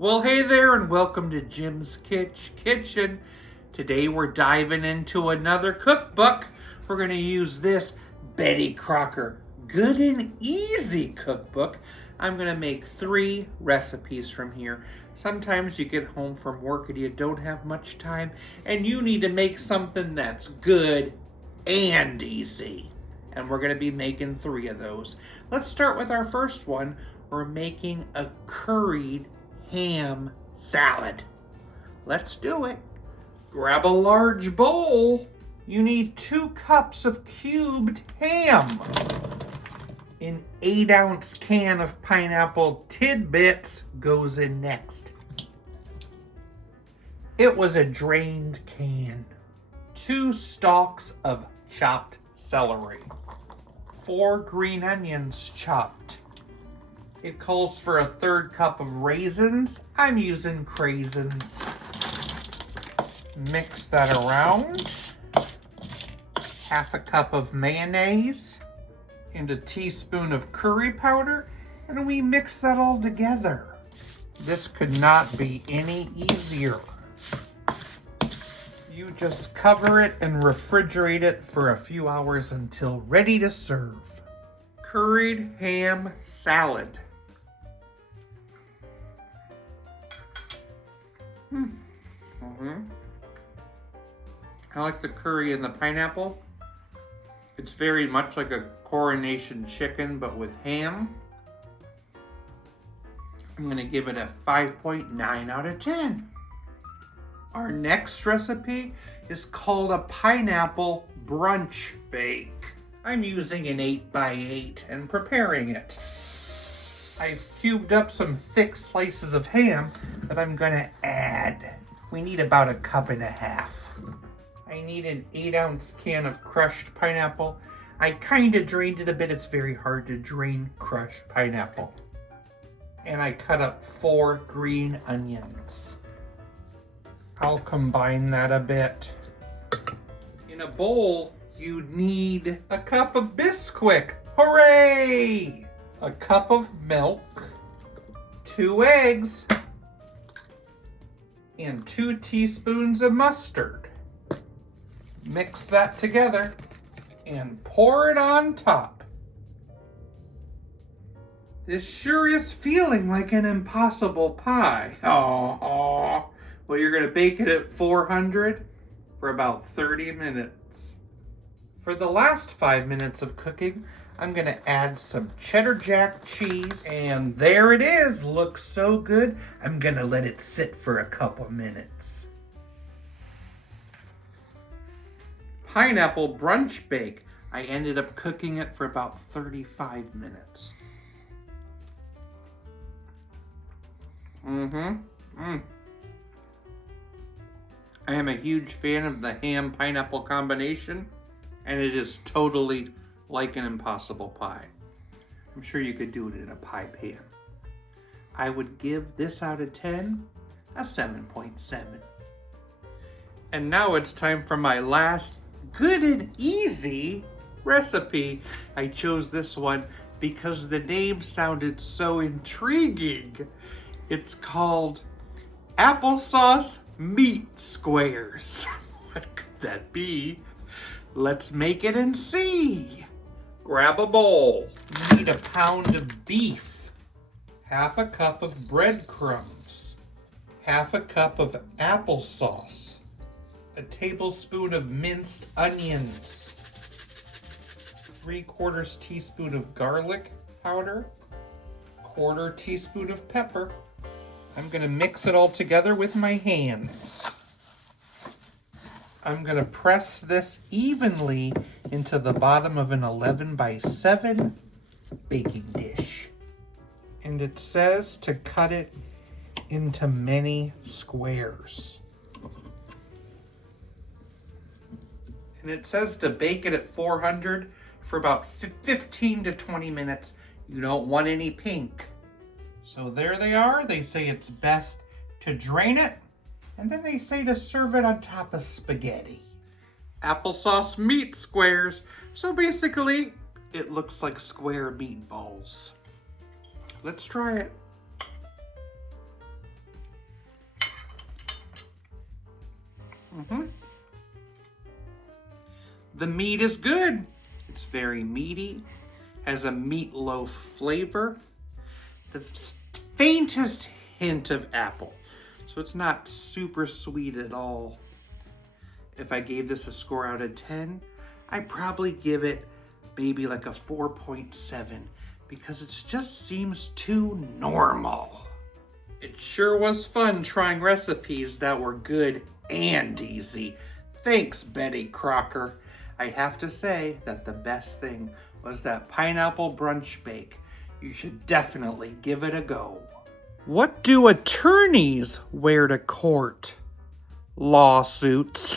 Well, hey there, and welcome to Jim's Kitchen. Today we're diving into another cookbook. We're going to use this Betty Crocker Good and Easy cookbook. I'm going to make 3 recipes from here. Sometimes you get home from work and you don't have much time, and you need to make something that's good and easy. And we're going to be making 3 of those. Let's start with our first one. We're making a curried ham salad. Let's do it. Grab a large bowl. You need 2 cups of cubed ham. An 8-ounce can of pineapple tidbits goes in next. It was a drained can. 2 stalks of chopped celery. 4 green onions chopped. It calls for a 1/3 cup of raisins. I'm using craisins. Mix that around. 1/2 cup of mayonnaise and a teaspoon of curry powder, and we mix that all together. This could not be any easier. You just cover it and refrigerate it for a few hours until ready to serve. Curried ham salad. I like the curry and the pineapple. It's very much like a coronation chicken, but with ham. I'm gonna give it a 5.9 out of 10. Our next recipe is called a pineapple brunch bake. I'm using an 8x8 and preparing it. I've cubed up some thick slices of ham that I'm gonna add. We need about 1.5 cups. I need an 8-ounce can of crushed pineapple. I kinda drained it a bit. It's very hard to drain crushed pineapple. And I cut up 4 green onions. I'll combine that a bit. In a bowl, you need a cup of Bisquick. Hooray! A cup of milk, 2 eggs, and 2 teaspoons of mustard. Mix that together and pour it on top. This sure is feeling like an impossible pie. Oh, well, you're gonna bake it at 400 for about 30 minutes. For the last 5 minutes of cooking, I'm gonna add some Cheddy Jack cheese, and there it is. Looks so good. I'm gonna let it sit for a couple minutes. Pineapple brunch bake. I ended up cooking it for about 35 minutes. I am a huge fan of the ham pineapple combination, and it is totally like an impossible pie. I'm sure you could do it in a pie pan. I would give this out of 10 a 7.7. And now it's time for my last good and easy recipe. I chose this one because the name sounded so intriguing. It's called Applesauce Meat Squares. What could that be? Let's make it and see. Grab a bowl. You need 1 pound of beef, 1/2 cup of breadcrumbs, 1/2 cup of applesauce, a tablespoon of minced onions, 3/4 teaspoon of garlic powder, 1/4 teaspoon of pepper. I'm gonna mix it all together with my hands. I'm gonna press this evenly into the bottom of an 11x7 baking dish. And it says to cut it into many squares. And it says to bake it at 400 for about 15 to 20 minutes. You don't want any pink. So there they are. They say it's best to drain it. And then they say to serve it on top of spaghetti. Applesauce meat squares. So basically, it looks like square meatballs. Let's try it. The meat is good. It's very meaty, has a meatloaf flavor, the faintest hint of apple. So it's not super sweet at all. If I gave this a score out of 10, I'd probably give it maybe like a 4.7 because it just seems too normal. It sure was fun trying recipes that were good and easy. Thanks, Betty Crocker. I have to say that the best thing was that pineapple brunch bake. You should definitely give it a go. What do attorneys wear to court? Lawsuits.